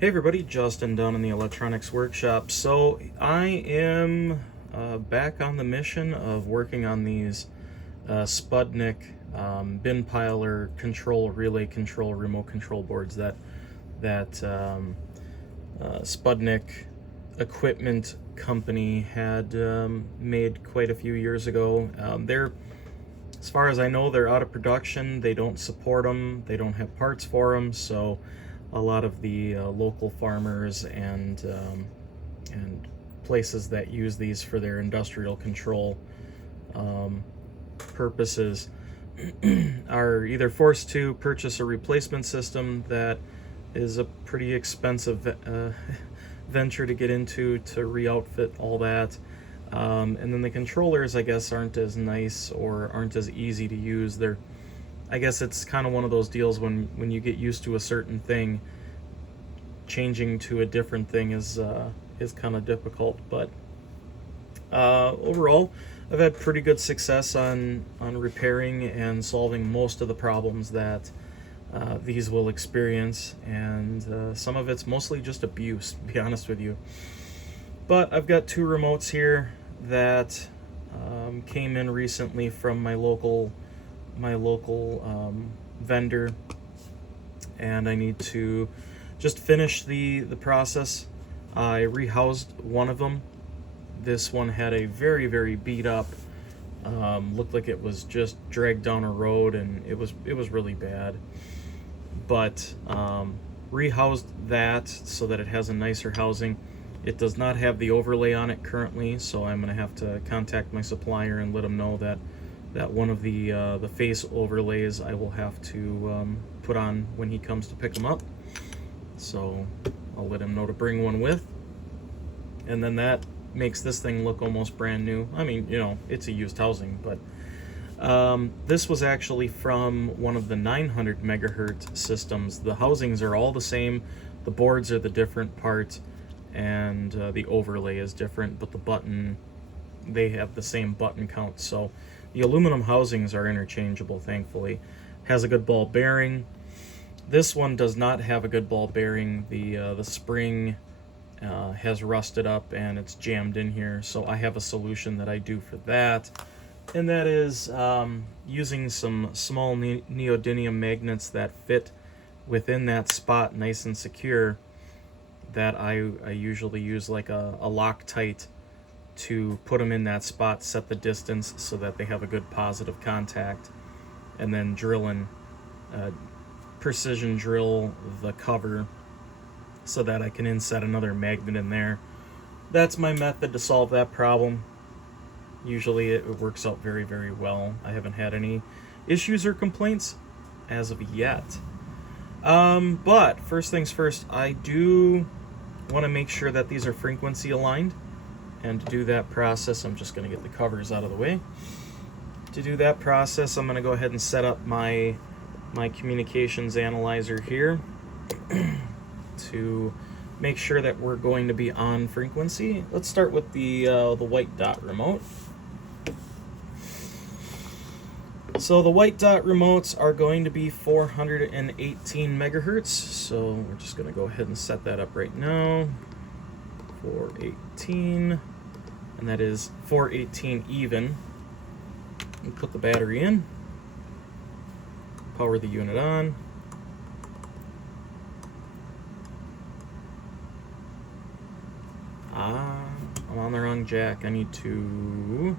Hey everybody, Justin down in the electronics workshop. So I am back on the mission of working on these Spudnik bin piler control, relay control, remote control boards that Spudnik equipment company had made quite a few years ago. They're, as far as I know, they're out of production. They don't support them. They don't have parts for them. So a lot of the local farmers and places that use these for their industrial control purposes are either forced to purchase a replacement system that is a pretty expensive venture to get into, to re-outfit all that. And then the controllers, I guess, aren't as nice or aren't as easy to use. I guess it's kind of one of those deals when you get used to a certain thing, changing to a different thing is kind of difficult. But overall, I've had pretty good success on repairing and solving most of the problems that these will experience, and some of it's mostly just abuse, to be honest with you. But I've got two remotes here that came in recently from my local vendor, and I need to just finish the process. I rehoused one of them. This one had a very beat up, looked like it was just dragged down a road, and it was really bad. But rehoused that so that it has a nicer housing. It does not have the overlay on it currently, so I'm going to have to contact my supplier and let them know that one of the face overlays I will have to put on when he comes to pick them up. So I'll let him know to bring one with, and then that makes this thing look almost brand new. I mean, you know, it's a used housing, but this was actually from one of the 900 megahertz systems. The housings are all the same, the boards are the different part, and the overlay is different, but they have the same button count. So the aluminum housings are interchangeable, thankfully. Has a good ball bearing. This one does not have a good ball bearing. The spring has rusted up and it's jammed in here, so I have a solution that I do for that, and that is using some small neodymium magnets that fit within that spot nice and secure, that I usually use like a Loctite to put them in that spot, set the distance so that they have a good positive contact, and then precision drill the cover so that I can inset another magnet in there. That's my method to solve that problem. Usually it works out very well. I haven't had any issues or complaints as of yet. But first things first, I do want to make sure that these are frequency aligned, and to do that process, I'm just going to get the covers out of the way. To do that process, I'm going to go ahead and set up my communications analyzer here to make sure that we're going to be on frequency. Let's start with the white dot remote. So the white dot remotes are going to be 418 megahertz. So we're just going to go ahead and set that up right now. 418, and that is 418 even. And put the battery in. Power the unit on. I'm on the wrong jack. I need to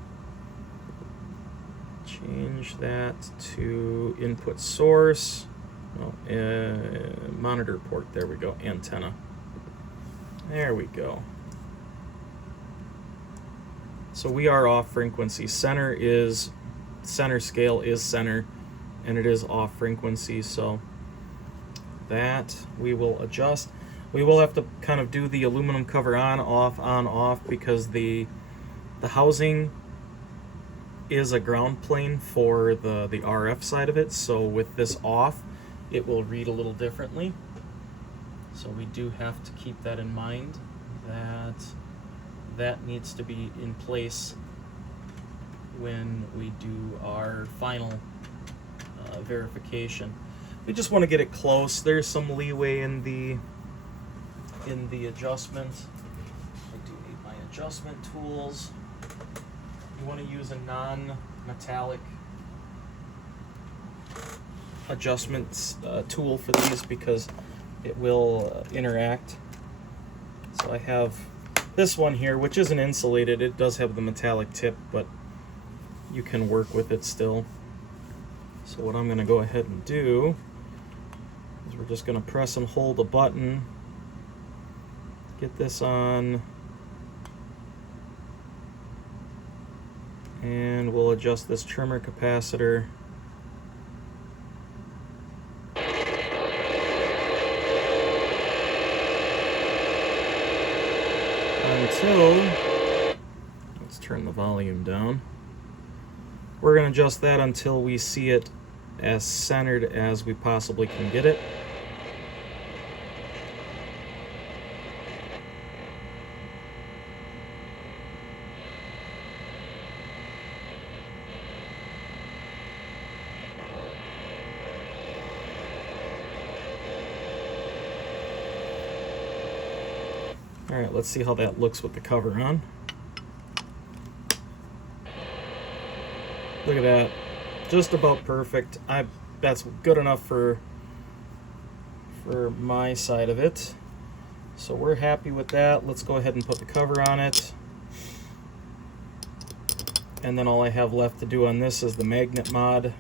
change that to input source. Monitor port. There we go. Antenna. There we go. So we are off frequency. Center scale is center, and it is off frequency, so that we will adjust. We will have to kind of do the aluminum cover on, off, because the housing is a ground plane for the RF side of it, so with this off, it will read a little differently. So we do have to keep that in mind, that needs to be in place when we do our final verification. We just want to get it close. There's some leeway in the in the adjustment. I do need my adjustment tools. You want to use a non-metallic adjustment tool for these because it will interact. So I have this one here, which isn't insulated. It does have the metallic tip, but you can work with it still. So what I'm going to go ahead and do is we're just going to press and hold a button, get this on, and we'll adjust this trimmer capacitor. Until, let's turn the volume down. We're going to adjust that until we see it as centered as we possibly can get it. Alright, let's see how that looks with the cover on. Look at that. Just about perfect. That's good enough for my side of it. So we're happy with that. Let's go ahead and put the cover on it. And then all I have left to do on this is the magnet mod.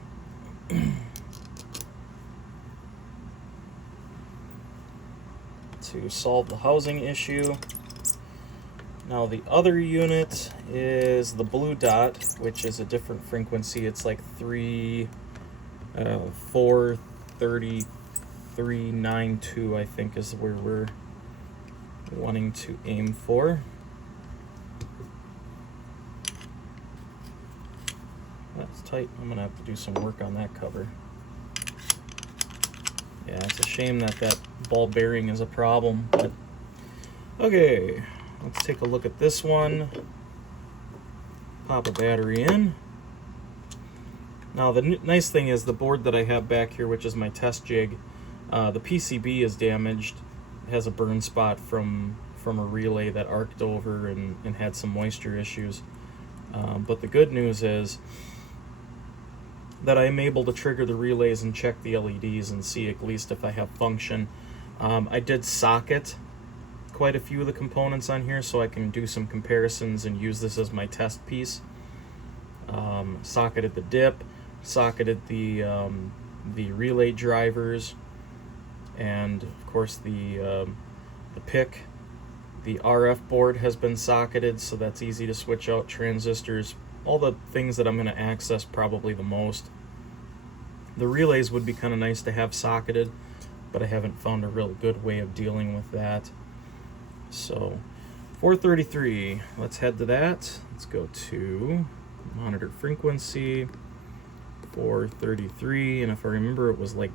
To solve the housing issue. Now the other unit is the blue dot, which is a different frequency. It's like 43392, I think, is where we're wanting to aim for. That's tight. I'm gonna have to do some work on that cover. Yeah, it's a shame that that ball bearing is a problem. But okay, let's take a look at this one. Pop a battery in. Now the nice thing is the board that I have back here, which is my test jig, the PCB is damaged. It has a burn spot from a relay that arced over and had some moisture issues. But the good news is that I'm able to trigger the relays and check the LEDs and see at least if I have function. I did socket quite a few of the components on here so I can do some comparisons and use this as my test piece. Socketed the dip, socketed the relay drivers, and of course the PIC. The RF board has been socketed, so that's easy to switch out transistors. All the things that I'm going to access probably the most. The relays would be kind of nice to have socketed, but I haven't found a real good way of dealing with that. So 433, let's head to that. Let's go to monitor frequency 433, and if I remember it was like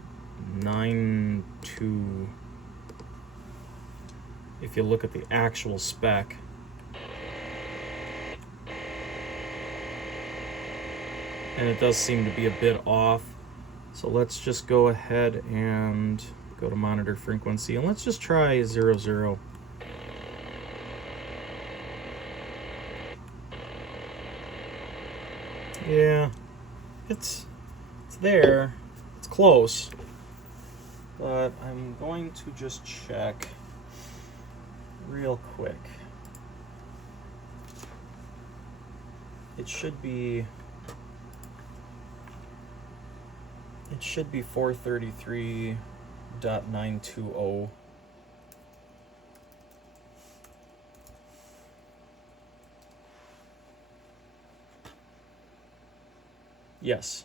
92 if you look at the actual spec. And it does seem to be a bit off. So let's just go ahead and go to monitor frequency, and let's just try 00. Yeah, it's there. It's close. But I'm going to just check real quick. It should be 433.920. Yes.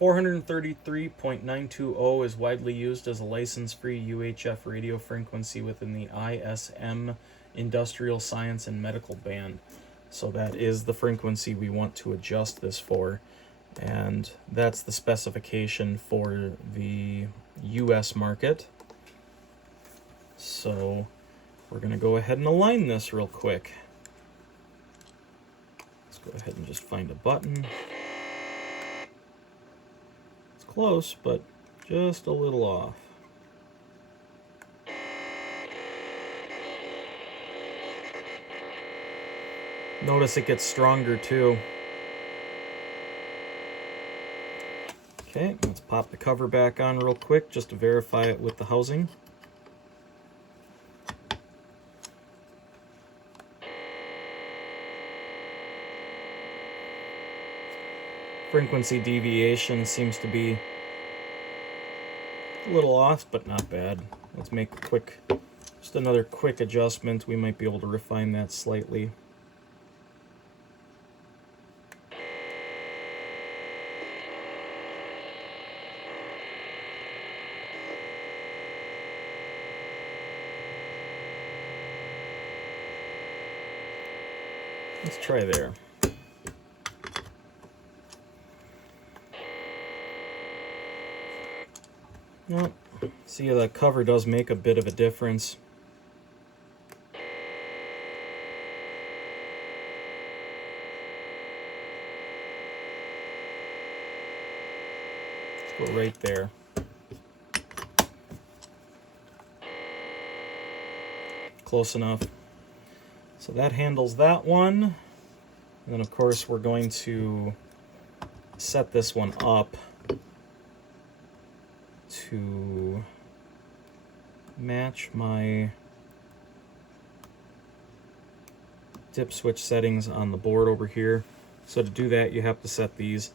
433.920 is widely used as a license-free UHF radio frequency within the ISM Industrial Science and Medical Band. So that is the frequency we want to adjust this for. And that's the specification for the US market. So we're going to go ahead and align this real quick. Let's go ahead and just find a button. It's close, but just a little off. Notice it gets stronger too. Okay, let's pop the cover back on real quick just to verify it with the housing. Frequency deviation seems to be a little off, but not bad. Let's make a quick, just another quick adjustment. We might be able to refine that slightly. Let's try there. Well, see, the cover does make a bit of a difference. Let's go right there. Close enough. So that handles that one. And then of course we're going to set this one up to match my dip switch settings on the board over here. So to do that, you have to set these.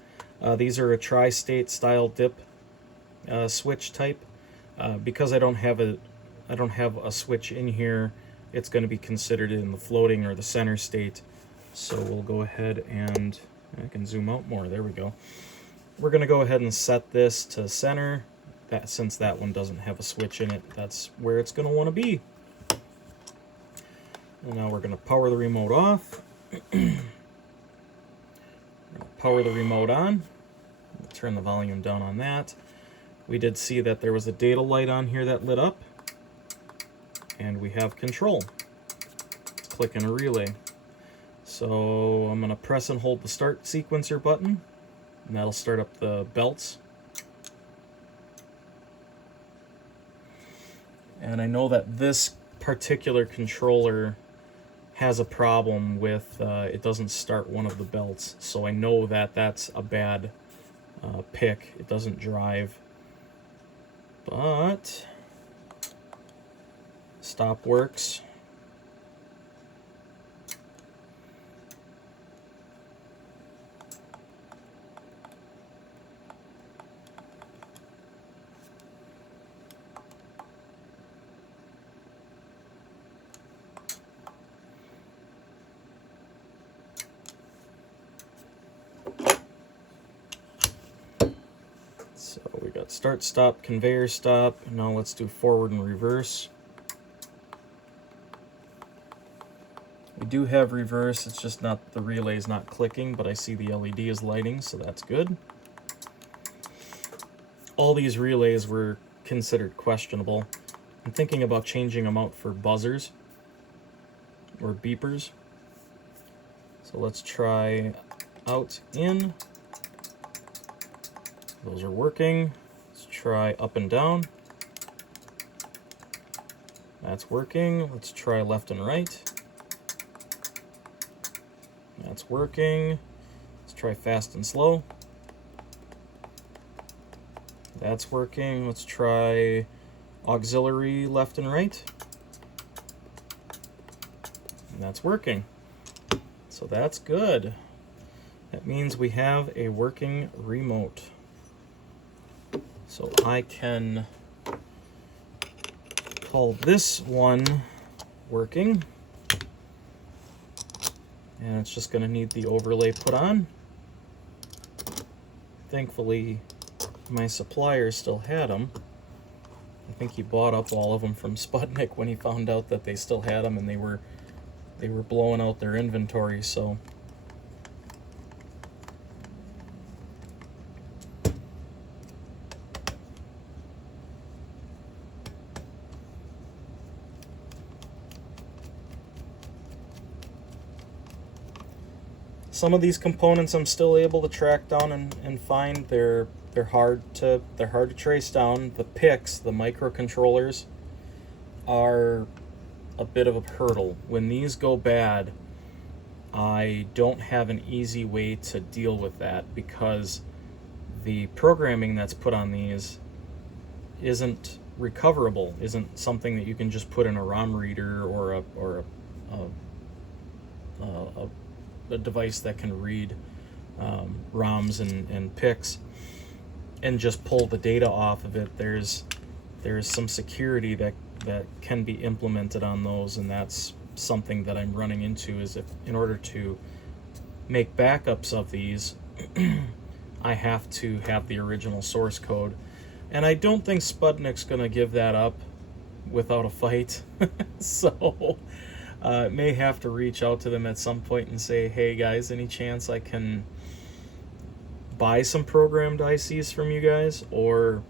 These are a tri-state style dip switch type. Because I don't have a switch in here, it's going to be considered in the floating or the center state. So we'll go ahead and I can zoom out more. There we go. We're going to go ahead and set this to center. That, since that one doesn't have a switch in it, that's where it's going to want to be. And now we're going to power the remote off. Power the remote on. Turn the volume down on that. We did see that there was a data light on here that lit up. And we have control. Let's click in a relay. So I'm going to press and hold the start sequencer button, and that'll start up the belts. And I know that this particular controller has a problem with it doesn't start one of the belts, so I know that that's a bad pick. It doesn't drive, but stop works. So we got start, stop, conveyor stop. Now let's do forward and reverse. We do have reverse, it's just not, the relay is not clicking, but I see the LED is lighting, so that's good. All these relays were considered questionable. I'm thinking about changing them out for buzzers or beepers. So let's try out, in. Those are working. Let's try up and down. That's working. Let's try left and right. That's working. Let's try fast and slow. That's working. Let's try auxiliary left and right. And that's working. So that's good. That means we have a working remote. So I can call this one working. And it's just going to need the overlay put on. Thankfully, my supplier still had them. I think he bought up all of them from Spudnik when he found out that they still had them, and they were blowing out their inventory. So some of these components I'm still able to track down and find. They're hard to trace down. The PICs, the microcontrollers, are a bit of a hurdle. When these go bad, I don't have an easy way to deal with that because the programming that's put on these isn't recoverable, isn't something that you can just put in a ROM reader or a device that can read ROMs and PICs and just pull the data off of it. There's some security that can be implemented on those, and that's something that I'm running into. Is if in order to make backups of these, I have to have the original source code, and I don't think Spudnik's gonna give that up without a fight. So may have to reach out to them at some point and say, hey guys, any chance I can buy some programmed ICs from you guys, or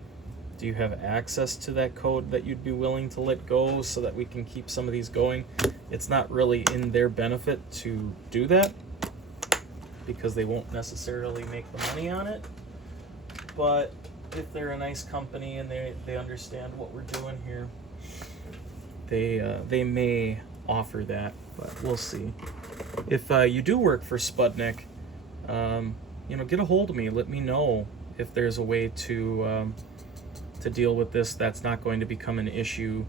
do you have access to that code that you'd be willing to let go so that we can keep some of these going? It's not really in their benefit to do that because they won't necessarily make the money on it, but if they're a nice company and they understand what we're doing here, they may offer that, but we'll see. If you do work for Spudnik, get a hold of me. Let me know if there's a way to deal with this that's not going to become an issue.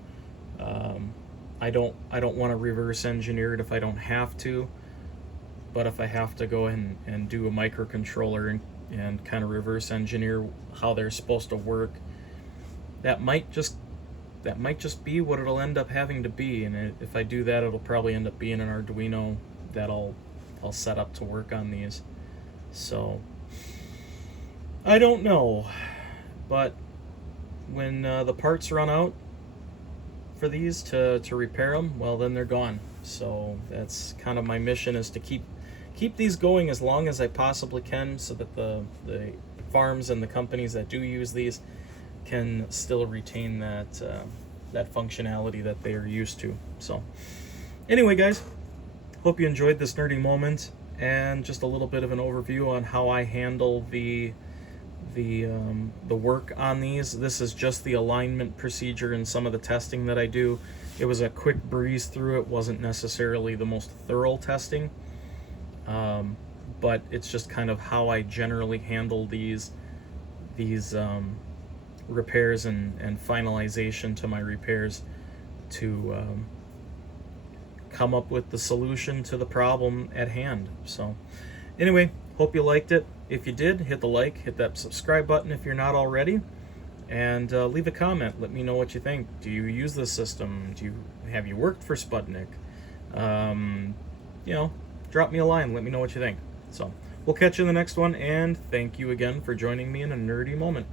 I don't want to reverse engineer it if I don't have to, but if I have to go and do a microcontroller and kind of reverse engineer how they're supposed to work, that might just be what it'll end up having to be. And if I do that, it'll probably end up being an Arduino that I'll set up to work on these. So I don't know, but when the parts run out for these to repair them, well, then they're gone. So that's kind of my mission, is to keep these going as long as I possibly can, so that the farms and the companies that do use these can still retain that functionality that they are used to. So anyway, guys, hope you enjoyed this nerdy moment and just a little bit of an overview on how I handle the work on these. This is just the alignment procedure and some of the testing that I do. It was a quick breeze through. It wasn't necessarily the most thorough testing, but it's just kind of how I generally handle these repairs and finalization to my repairs to come up with the solution to the problem at hand. So anyway, hope you liked it. If you did, hit the like, hit that subscribe button if you're not already, and leave a comment. Let me know what you think. Do you use this system? Have you worked for Spudnik? Drop me a line. Let me know what you think. So we'll catch you in the next one, and thank you again for joining me in a nerdy moment.